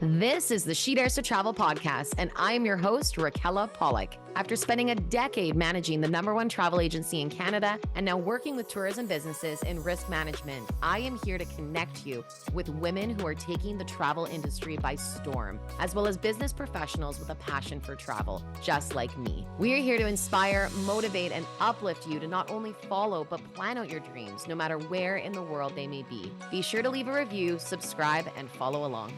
This is the She Dares to Travel podcast, and I am your host, Raquella Pollock. After spending a decade managing the #1 travel agency in Canada and now working with tourism businesses in risk management, I am here to connect you with women who are taking the travel industry by storm, as well as business professionals with a passion for travel, just like me. We are here to inspire, motivate, and uplift you to not only follow, but plan out your dreams, no matter where in the world they may be. Be sure to leave a review, subscribe, and follow along.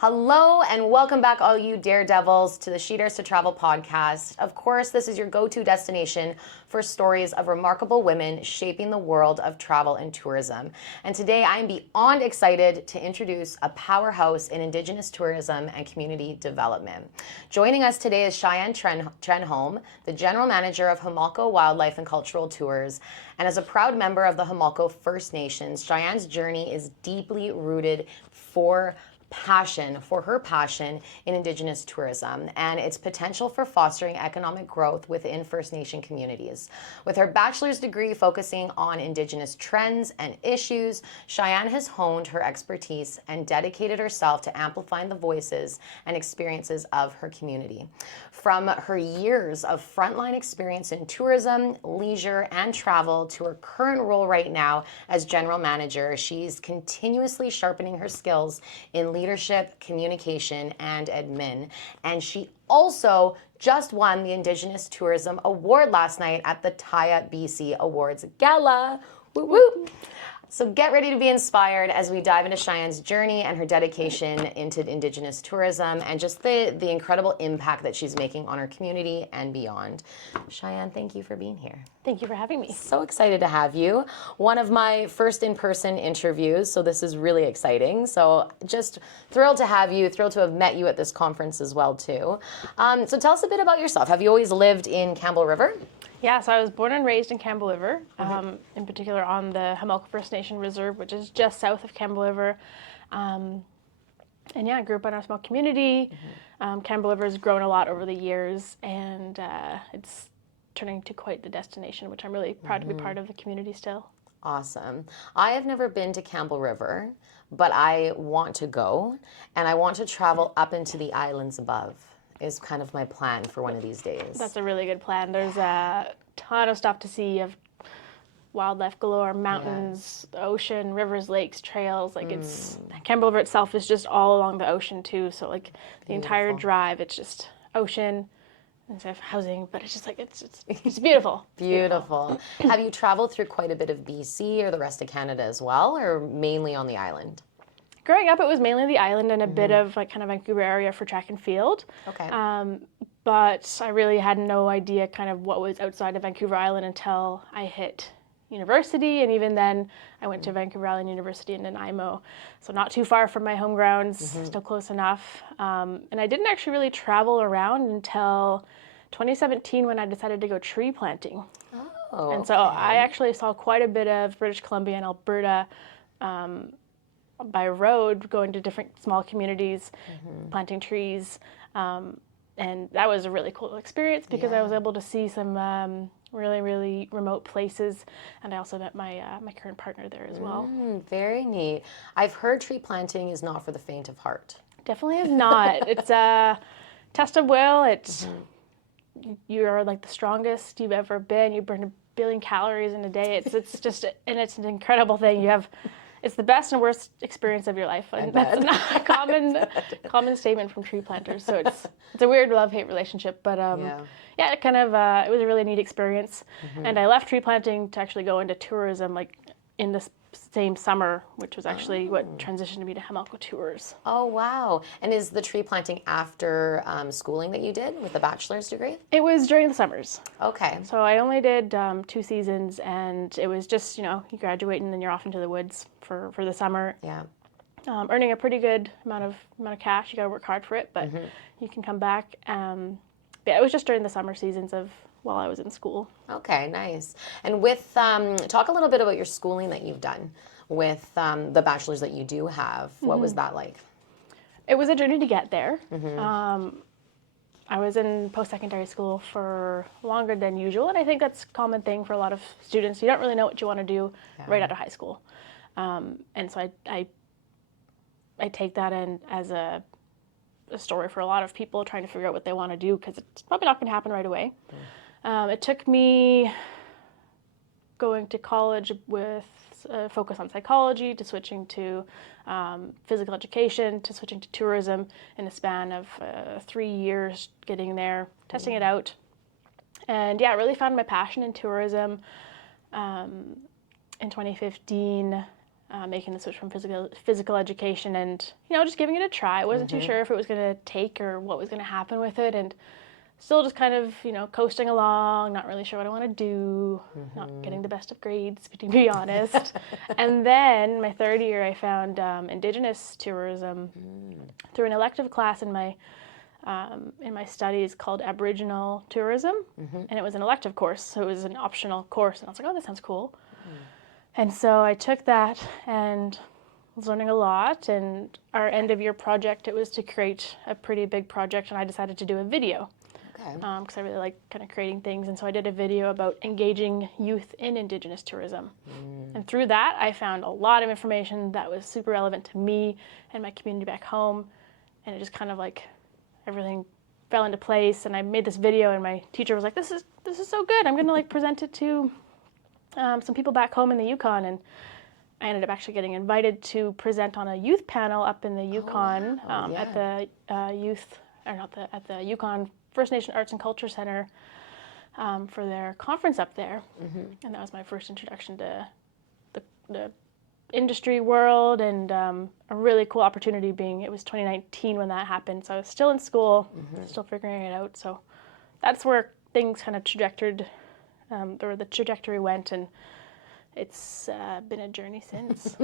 Hello and welcome back, all you daredevils, to the She Dares to Travel podcast. Of course, this is your go-to destination for stories of remarkable women shaping the world of travel and tourism. And today I am beyond excited to introduce a powerhouse in Indigenous tourism and community development. Joining us today is Chyanne Trenholm, the General Manager of Homalco Wildlife and Cultural Tours. And as a proud member of the Homalco First Nation, Chyanne's journey is deeply rooted for her passion in Indigenous tourism and its potential for fostering economic growth within First Nation communities. With her bachelor's degree focusing on Indigenous trends and issues, Chyanne has honed her expertise and dedicated herself to amplifying the voices and experiences of her community. From her years of frontline experience in tourism, leisure, and travel to her current role right now as General Manager, she's continuously sharpening her skills in leadership, communication, and admin. And she also just won the Indigenous Tourism Award last night at the Taya BC Awards Gala. Woo woo! So get ready to be inspired as we dive into Chyanne's journey and her dedication into Indigenous tourism and just the incredible impact that she's making on her community and beyond. Chyanne, thank you for being here. Thank you for having me. So excited to have you. One of my first in-person interviews, so this is really exciting. So just thrilled to have you, thrilled to have met you at this conference as well too. So tell us a bit about yourself. Have you always lived in Campbell River? Yeah, so I was born and raised in Campbell River, in particular on the Homalco First Nation Reserve, which is just south of Campbell River. And yeah, I grew up in a small community. Campbell River has grown a lot over the years, and it's turning to quite the destination, which I'm really proud to be part of the community still. Awesome. I have never been to Campbell River, but I want to go, and I want to travel up into the islands above. Is kind of my plan for one of these days. That's a really good plan. There's a ton of stuff to see. You have wildlife galore, mountains, the ocean, rivers, lakes, trails. Like it's Campbell River itself is just all along the ocean too. So like the entire drive, it's just ocean instead of housing, but it's just like it's beautiful. Beautiful. Have you traveled through quite a bit of BC or the rest of Canada as well, or mainly on the island? Growing up, it was mainly the island and a bit of like kind of Vancouver area for track and field. Okay. But I really had no idea kind of what was outside of Vancouver Island until I hit university. And even then, I went to Vancouver Island University in Nanaimo. So not too far from my home grounds, still close enough. And I didn't actually really travel around until 2017 when I decided to go tree planting. Oh, and so I actually saw quite a bit of British Columbia and Alberta by road, going to different small communities, planting trees. And that was a really cool experience because I was able to see some really, really remote places. And I also met my my current partner there as well. Very neat. I've heard tree planting is not for the faint of heart. Definitely is not. It's a test of will. It's you're like the strongest you've ever been. You burn 1 billion calories in a day. It's just, and it's an incredible thing. It's the best and worst experience of your life, and that's not a common statement from tree planters. So it's a weird love-hate relationship, but yeah, it kind of it was a really neat experience. And I left tree planting to actually go into tourism, like in the same summer, which was actually what transitioned me to Homalco Tours. Oh wow! And is the tree planting after schooling that you did with a bachelor's degree? It was during the summers. Okay. So I only did 2 seasons, and it was just you graduate and then you're off into the woods for the summer. Yeah. Earning a pretty good amount of cash. You got to work hard for it, but you can come back. But it was just during the summer seasons of while I was in school. Okay, nice. And with talk a little bit about your schooling that you've done with the bachelor's that you do have. What was that like? It was a journey to get there. I was in post-secondary school for longer than usual, and I think that's a common thing for a lot of students. You don't really know what you want to do right out of high school. And so I take that in as a story for a lot of people trying to figure out what they want to do, because it's probably not going to happen right away. It took me going to college with a focus on psychology to switching to physical education to switching to tourism in a span of 3 years, getting there, testing it out. And yeah, I really found my passion in tourism in 2015, making the switch from physical education and, just giving it a try. I wasn't too sure if it was going to take or what was going to happen with it, and still just kind of, coasting along, not really sure what I want to do, not getting the best of grades, to be honest. And then my third year, I found Indigenous tourism through an elective class in my studies called Aboriginal tourism. And it was an elective course, so it was an optional course. And I was like, oh, that sounds cool. And so I took that and was learning a lot. And our end of year project, it was to create a pretty big project, and I decided to do a video. Because I really like kind of creating things. And so I did a video about engaging youth in Indigenous tourism. And through that, I found a lot of information that was super relevant to me and my community back home. And it just kind of like everything fell into place. And I made this video, and my teacher was like, this is so good. I'm going to like present it to some people back home in the Yukon. And I ended up actually getting invited to present on a youth panel up in the Yukon at the at the Yukon First Nation Arts and Culture Center for their conference up there. And that was my first introduction to the industry world, and a really cool opportunity being it was 2019 when that happened. So I was still in school, still figuring it out. So that's where things kind of the trajectory went, and it's been a journey since.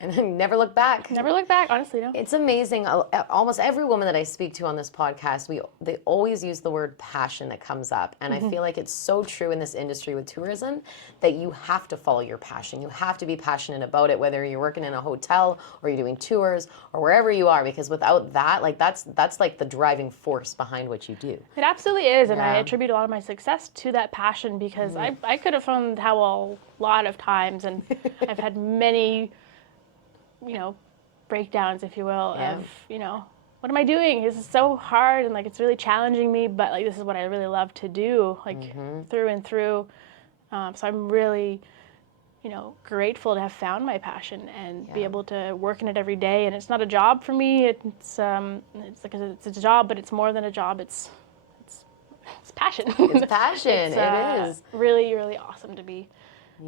And then never look back. Never look back, honestly, no. It's amazing. Almost every woman that I speak to on this podcast, they always use the word passion that comes up. And I feel like it's so true in this industry with tourism that you have to follow your passion. You have to be passionate about it, whether you're working in a hotel or you're doing tours or wherever you are, because without that, like that's like the driving force behind what you do. It absolutely is. And I attribute a lot of my success to that passion, because I could have found how a lot of times, and I've had many, breakdowns, if you will, of, what am I doing? This is so hard, and like it's really challenging me, but like this is what I really love to do, like through and through. So I'm really, grateful to have found my passion and be able to work in it every day. And it's not a job for me. It's a job, but it's more than a job. It's passion. It's passion. It is really, really awesome to be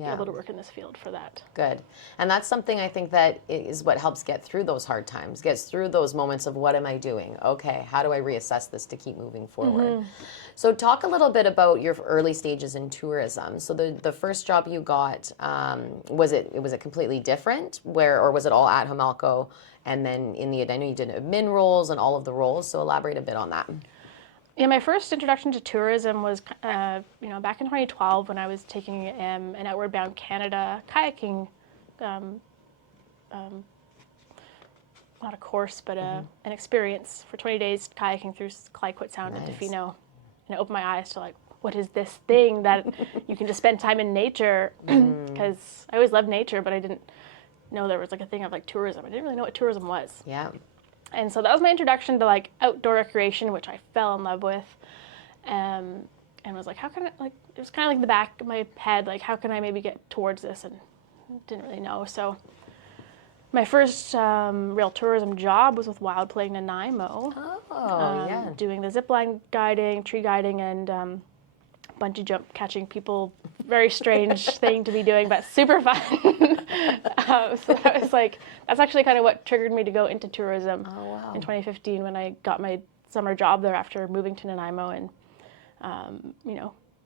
able to work in this field for that. Good. And that's something I think that is what helps get through those hard times, gets through those moments of what am I doing? Okay, how do I reassess this to keep moving forward? So talk a little bit about your early stages in tourism. So the first job you got, was it completely different, or was it all at Homalco? And then I know you did admin roles and all of the roles, so elaborate a bit on that. Yeah, my first introduction to tourism was, back in 2012 when I was taking an Outward Bound Canada kayaking, not a course, but an experience for 20 days kayaking through Clydequit Sound and Tofino. And it opened my eyes to like, what is this thing that you can just spend time in nature? Because I always loved nature, but I didn't know there was like a thing of like tourism. I didn't really know what tourism was. Yeah. And so that was my introduction to like outdoor recreation, which I fell in love with, and was like, how can I, like, it was kind of like the back of my head, like, how can I maybe get towards this, and didn't really know. So my first real tourism job was with Wild Play Nanaimo. Doing the zipline guiding, tree guiding, and bungee jump catching people. Very strange thing to be doing, but super fun. So that was like, that's actually kind of what triggered me to go into tourism in 2015 when I got my summer job there after moving to Nanaimo, and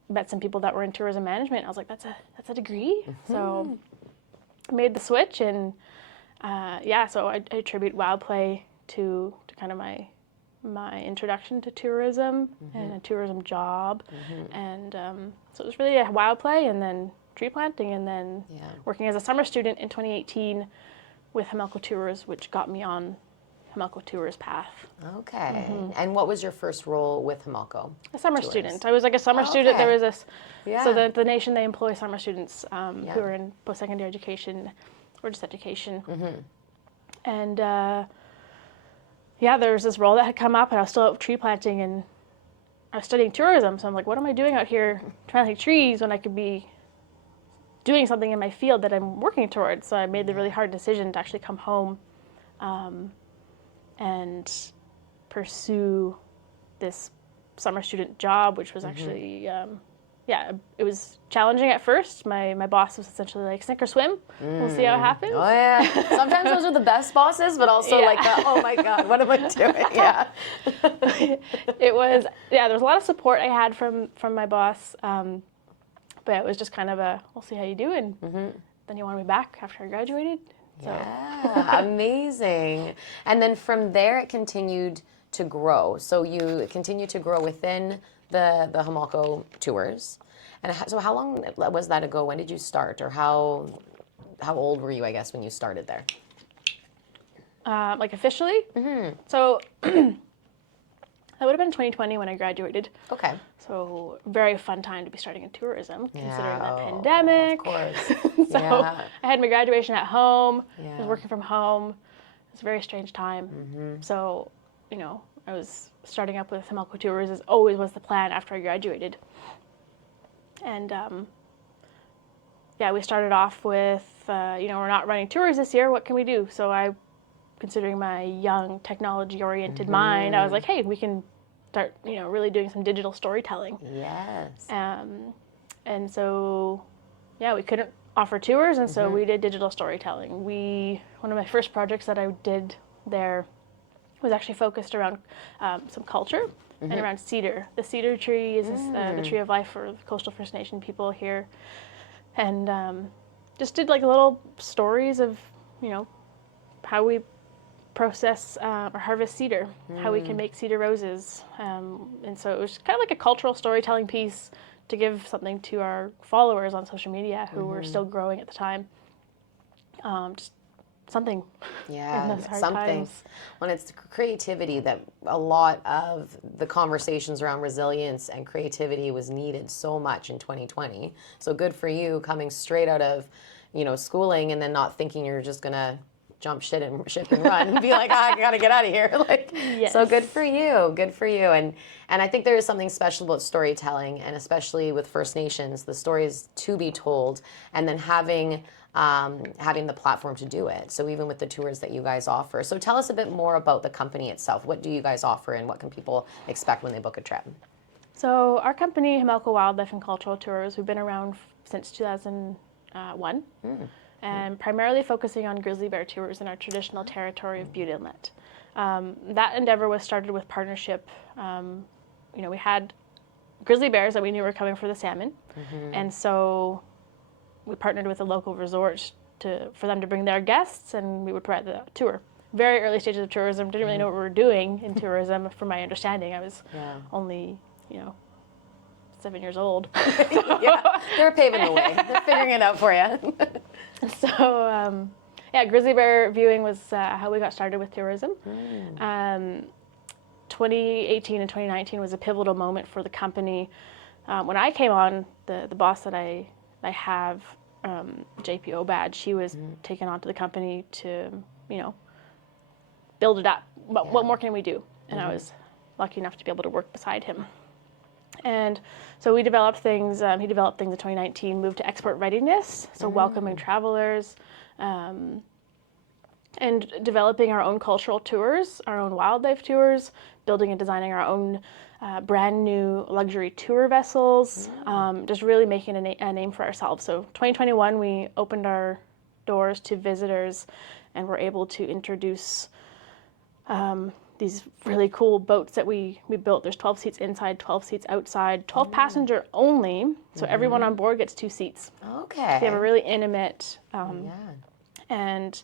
met some people that were in tourism management. I was like, that's a degree. So I made the switch, and so I attribute Wild Play to kind of my introduction to tourism and a tourism job. And so it was really a Wild Play, and then tree planting, and then working as a summer student in 2018 with Homalco Tours, which got me on Homalco Tours path. Okay. And what was your first role with Homalco? A summer Tours? student. I was like a summer student. There was this, Yeah. so the nation, they employ summer students who are in post-secondary education or just education. And there was this role that had come up, and I was still out tree planting, and I was studying tourism. So I'm like, what am I doing out here planting trees when I could be doing something in my field that I'm working towards? So I made the really hard decision to actually come home and pursue this summer student job, which was actually, it was challenging at first. My boss was essentially like, sink or swim. We'll see how it happens. Oh, yeah. Sometimes those are the best bosses, but also like, oh my God, what am I doing? Yeah. It was, there was a lot of support I had from my boss, but it was just kind of a, we'll see how you do. And then he wanted me back after I graduated. So. Yeah, amazing. And then from there, it continued to grow. So you continued to grow within the Homalco Tours. And so how long was that ago? When did you start? Or how old were you, I guess, when you started there? Like officially? So that would have been 2020 when I graduated. Okay. So very fun time to be starting in tourism, considering the Of pandemic. course. So I had my graduation at home. Yeah. I was working from home. It was a very strange time. So, I was starting up with Homalco Tours as always was the plan after I graduated. And we started off with, we're not running tours this year. What can we do? So considering my young technology-oriented mind, I was like, hey, we can start, really doing some digital storytelling. Yes. And so, we couldn't offer tours, and so we did digital storytelling. One of my first projects that I did there was actually focused around some culture and around cedar. The cedar tree is the tree of life for the coastal First Nation people here. And just did like little stories of, how we process or harvest cedar, how we can make cedar roses. And so it was kind of like a cultural storytelling piece to give something to our followers on social media who were still growing at the time. Just something. Yeah, in those hard something. times. When it's creativity that a lot of the conversations around resilience and creativity was needed so much in 2020. So good for you coming straight out of, schooling and then not thinking you're just gonna jump ship and run and be like, I gotta get out of here. So good for you. Good for you. And I think there is something special about storytelling, and especially with First Nations, the stories to be told, and then having the platform to do it. So even with the tours that you guys offer. So tell us a bit more about the company itself. What do you guys offer, and what can people expect when they book a trip? So our company, Homalco Wildlife and Cultural Tours, we've been around since 2001. And primarily focusing on grizzly bear tours in our traditional territory of Butte Inlet. That endeavor was started with partnership. We had grizzly bears that we knew were coming for the salmon, and so we partnered with a local resort for them to bring their guests, and we would provide the tour. Very early stages of tourism, didn't really know what we were doing in tourism. From my understanding, I was only 7 years old. They're paving the way. They're figuring it out for you. So, grizzly bear viewing was how we got started with tourism. 2018 and 2019 was a pivotal moment for the company. When I came on, the boss that I have, JPO badge, she was taken onto the company to, build it up. What more can we do? And I was lucky enough to be able to work beside him. And so we developed things, he developed things in 2019, moved to export readiness, so welcoming travelers, and developing our own cultural tours, our own wildlife tours, building and designing our own brand new luxury tour vessels, just really making a name for ourselves. So 2021, we opened our doors to visitors and were able to introduce these really cool boats that we built. There's 12 seats inside, 12 seats outside, 12 passenger only. So everyone on board gets 2 seats. Okay. So you have a really intimate and,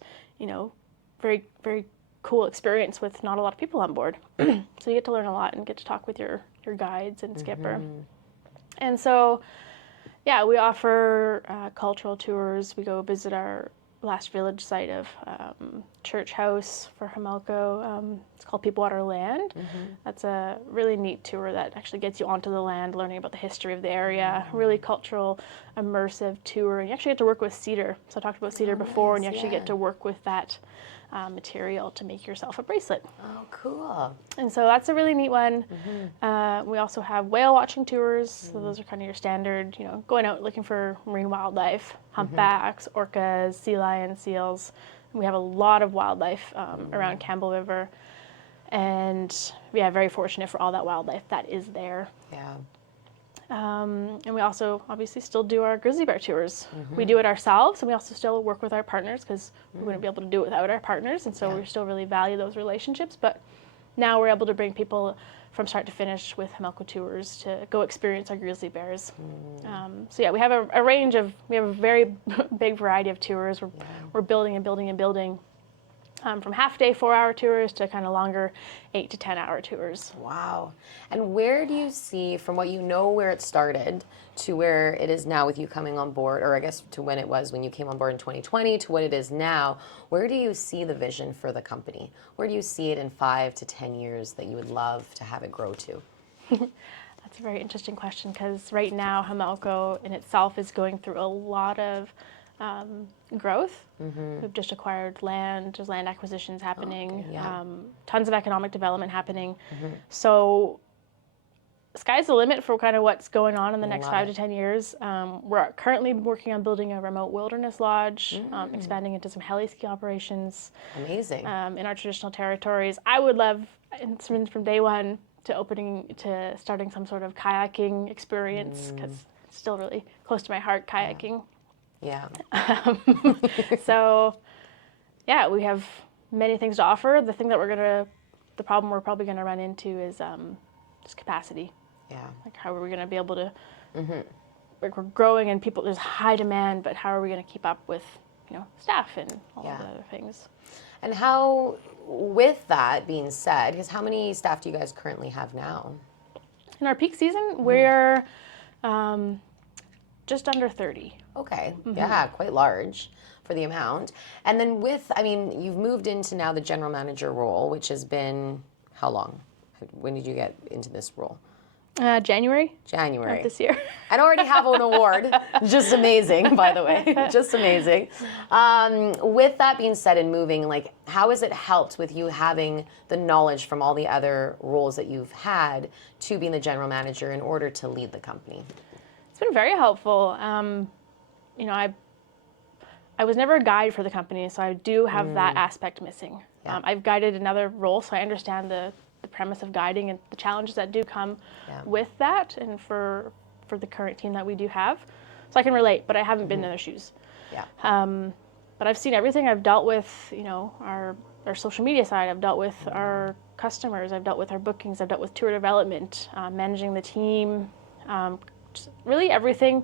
very, very cool experience with not a lot of people on board. So you get to learn a lot and get to talk with your guides and skipper. And so, we offer cultural tours. We go visit our last village site of Church House for Homalco. It's called People Water Land. That's a really neat tour that actually gets you onto the land, learning about the history of the area. Really cultural, immersive tour. And you actually get to work with cedar. So I talked about cedar before, and you actually get to work with that material to make yourself a bracelet. Oh, cool. And so that's a really neat one. We also have whale watching tours. So those are kind of your standard, going out looking for marine wildlife, humpbacks, orcas, sea lions, seals. And we have a lot of wildlife around Campbell River. And very fortunate for all that wildlife that is there. Yeah. And we also obviously still do our grizzly bear tours. We do it ourselves, and we also still work with our partners because we wouldn't be able to do it without our partners. And so we still really value those relationships. But now we're able to bring people from start to finish with Homalco tours to go experience our grizzly bears. We have a range of, we have a very big variety of tours. We're building and building and building. From half-day, 4-hour tours to kind of longer 8 to 10-hour tours. Wow. And where do you see, from what you know where it started to where it is now with you coming on board, or I guess to when it was when you came on board in 2020 to what it is now, where do you see the vision for the company? Where do you see it in 5 to 10 years that you would love to have it grow to? That's a very interesting question, because right now Homalco in itself is going through a lot of growth. We've just acquired land. There's land acquisitions happening. Tons of economic development happening. So sky's the limit for kind of what's going on in the next 5 to 10 years. We're currently working on building a remote wilderness lodge, expanding into some heli ski operations. Amazing. In our traditional territories. I would love, from day one, to starting some sort of kayaking experience, because it's still really close to my heart, kayaking. Yeah. So, we have many things to offer. The problem we're probably gonna run into is just capacity. Yeah. Like, how are we gonna be able to? Like, we're growing and there's high demand, but how are we gonna keep up with, staff and all of the other things? And how, with that being said, because how many staff do you guys currently have now? In our peak season, we're just under 30. Okay, yeah, quite large for the amount. And then you've moved into now the general manager role, which has been how long? When did you get into this role? January January of this year. And already have an award. Just amazing, by the way. Just amazing. With that being said and moving, like, how has it helped with you having the knowledge from all the other roles that you've had to being the general manager in order to lead the company? It's been very helpful. I was never a guide for the company, so I do have that aspect missing. Yeah. I've guided another role, so I understand the premise of guiding and the challenges that do come with that, and for the current team that we do have. So I can relate, but I haven't been in their shoes. Yeah. But I've seen everything. I've dealt with, our social media side. I've dealt with our customers. I've dealt with our bookings. I've dealt with tour development, managing the team, just really everything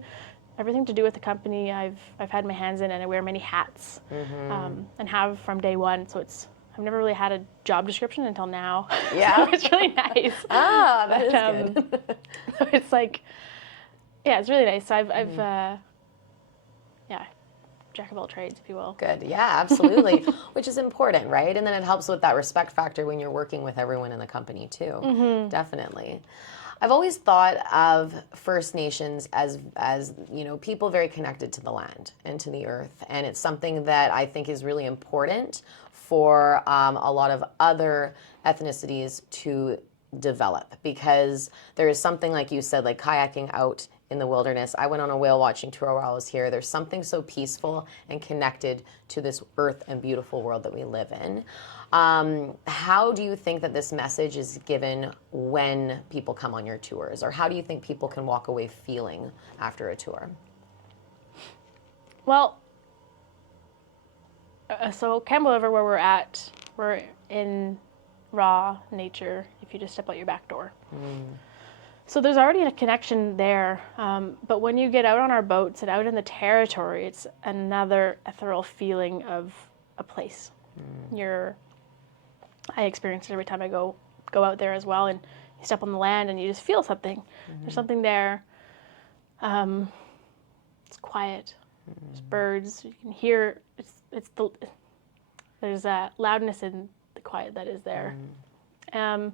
to do with the company. I've had my hands in, and I wear many hats, and have from day one. So I've never really had a job description until now. Yeah. So it's really nice. Ah, that is good. So it's like, it's really nice. So I've jack of all trades, if you will. Good. Yeah, absolutely. Which is important, right? And then it helps with that respect factor when you're working with everyone in the company too. Definitely. I've always thought of First Nations as people very connected to the land and to the earth, and it's something that I think is really important for a lot of other ethnicities to develop, because there is something, like you said, like kayaking out in the wilderness. I went on a whale watching tour while I was here. There's something so peaceful and connected to this earth and beautiful world that we live in. How do you think that this message is given when people come on your tours, or how do you think people can walk away feeling after a tour? Well, so Campbell River, where we're in raw nature if you just step out your back door. So there's already a connection there, but when you get out on our boats and out in the territory, it's another ethereal feeling of a place. I experience it every time I go out there as well, and you step on the land and you just feel something. There's something there. It's quiet. There's birds. You can hear. there's a loudness in the quiet that is there. And,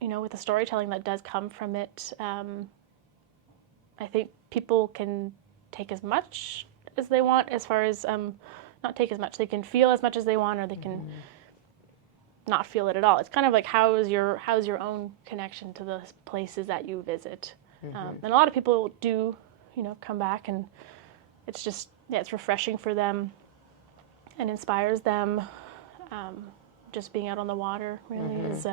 with the storytelling that does come from it, I think people can take as much as they want, as far as, not take as much, they can feel as much as they want, or they can not feel it at all. It's kind of like, how's your own connection to the places that you visit? And a lot of people do, come back, and it's just, it's refreshing for them and inspires them. Just being out on the water really is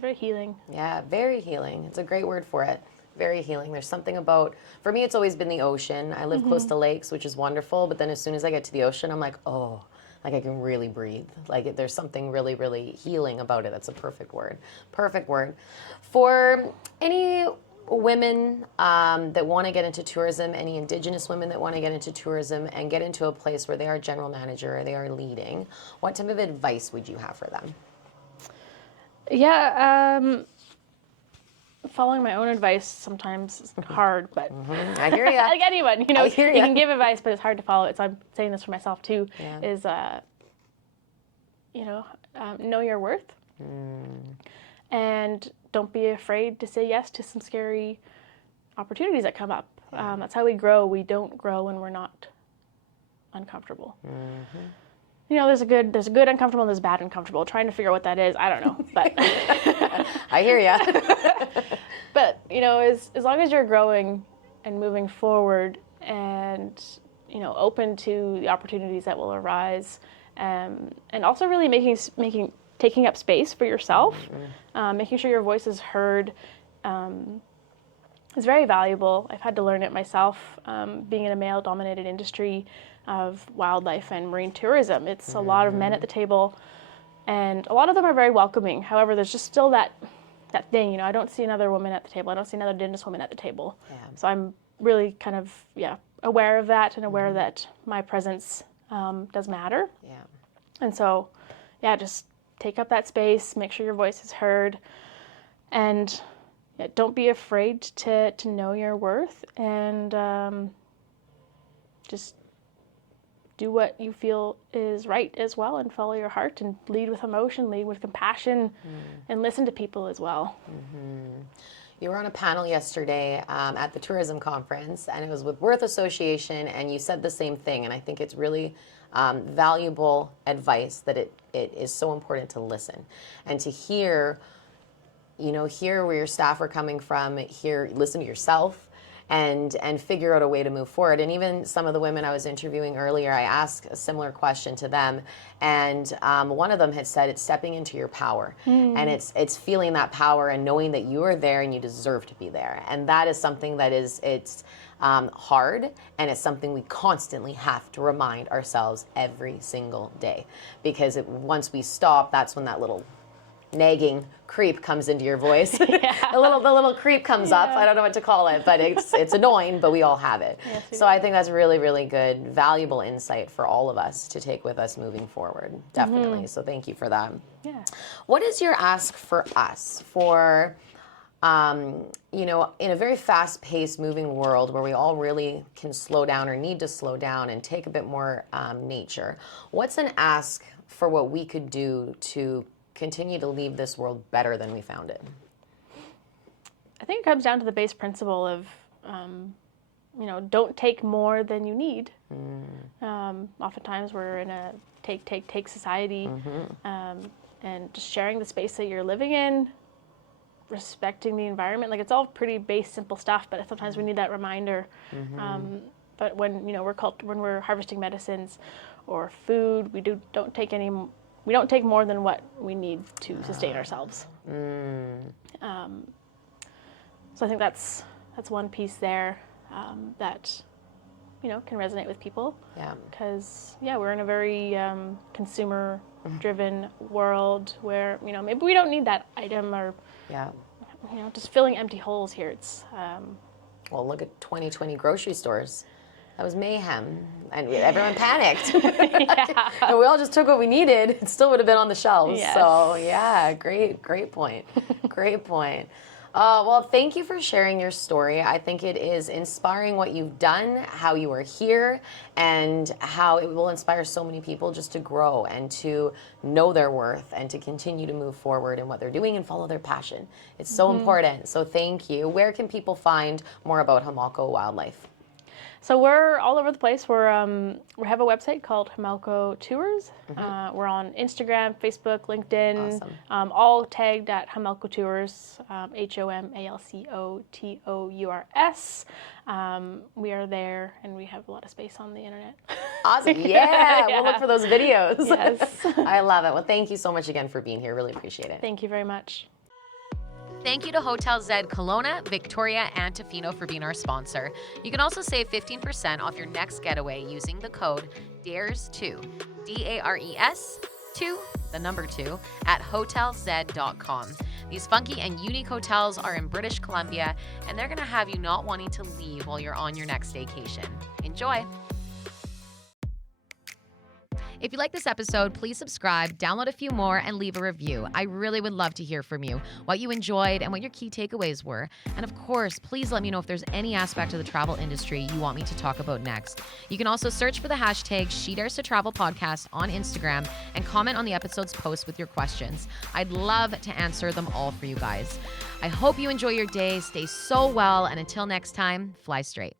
very healing. Yeah, very healing. It's a great word for it. Very healing. There's something about, for me, it's always been the ocean. I live close to lakes, which is wonderful, but then as soon as I get to the ocean, I'm like, oh, like I can really breathe. Like there's something really, really healing about it. That's a perfect word. Perfect word. For any women that want to get into tourism, any Indigenous women that want to get into tourism and get into a place where they are general manager or they are leading, what type of advice would you have for them? Yeah, following my own advice sometimes is hard, but I hear you. like anyone, you hear ya. can give advice, but it's hard to follow it. So I'm saying this for myself too, is, know your worth. And don't be afraid to say yes to some scary opportunities that come up. That's how we grow. We don't grow when we're not uncomfortable. There's a good uncomfortable and there's bad uncomfortable. Trying to figure out what that is, I don't know. But I hear you. But as long as you're growing and moving forward, and open to the opportunities that will arise, and also really taking up space for yourself, making sure your voice is heard, is very valuable. I've had to learn it myself, being in a male-dominated industry of wildlife and marine tourism. It's a lot of men at the table, and a lot of them are very welcoming. However, there's just still that thing, I don't see another woman at the table. I don't see another Indigenous woman at the table. So I'm really kind of, aware of that, and aware that my presence does matter. And so, just take up that space, make sure your voice is heard, and don't be afraid to know your worth, and just do what you feel is right as well, and follow your heart, and lead with emotion, lead with compassion, and listen to people as well. You were on a panel yesterday at the tourism conference, and it was with Worth Association, and you said the same thing, and I think it's really valuable advice that it is so important to listen and to hear where your staff are coming from, listen to yourself, and figure out a way to move forward. And even some of the women I was interviewing earlier, I asked a similar question to them, and one of them had said it's stepping into your power, and it's feeling that power and knowing that you are there and you deserve to be there. And that is something that it's hard, and it's something we constantly have to remind ourselves every single day, because once we stop, that's when that little nagging creep comes into your voice. The little creep comes up. I don't know what to call it, but it's annoying, but we all have it. So I think that's really, really good, valuable insight for all of us to take with us moving forward. Definitely. So thank you for that. What is your ask for us for, in a very fast-paced moving world where we all really can slow down or need to slow down and take a bit more nature? What's an ask for what we could do to continue to leave this world better than we found it? I think it comes down to the base principle of, don't take more than you need. Oftentimes we're in a take society, and just sharing the space that you're living in, respecting the environment. Like, it's all pretty base, simple stuff, but sometimes we need that reminder. But when, when we're harvesting medicines or food, we don't take more than what we need to sustain ourselves. So I think that's one piece there that can resonate with people. Because we're in a very consumer-driven world where maybe we don't need that item, or just filling empty holes here. It's well, look at 2020 grocery stores. That was mayhem, and everyone panicked. And we all just took what we needed. It still would have been on the shelves. So great point. Great point. Well, thank you for sharing your story. I think it is inspiring what you've done, how you are here, and how it will inspire so many people just to grow and to know their worth and to continue to move forward in what they're doing and follow their passion. It's so important. So thank you. Where can people find more about Homalco Wildlife? So we're all over the place. We have a website called Homalco Tours. We're on Instagram, Facebook, LinkedIn, all tagged at Homalco Tours, HOMALCOTOURS. We are there, and we have a lot of space on the internet. Awesome. Yeah, we'll look for those videos. Yes. I love it. Well, thank you so much again for being here. Really appreciate it. Thank you very much. Thank you to Hotel Zed Kelowna, Victoria, and Tofino for being our sponsor. You can also save 15% off your next getaway using the code DARES2, DARES 2, the number 2, at hotelzed.com. These funky and unique hotels are in British Columbia, and they're going to have you not wanting to leave while you're on your next vacation. Enjoy! If you like this episode, please subscribe, download a few more, and leave a review. I really would love to hear from you, what you enjoyed and what your key takeaways were. And of course, please let me know if there's any aspect of the travel industry you want me to talk about next. You can also search for the hashtag #SheDaresToTravelPodcast on Instagram and comment on the episode's post with your questions. I'd love to answer them all for you guys. I hope you enjoy your day, stay so well, and until next time, fly straight.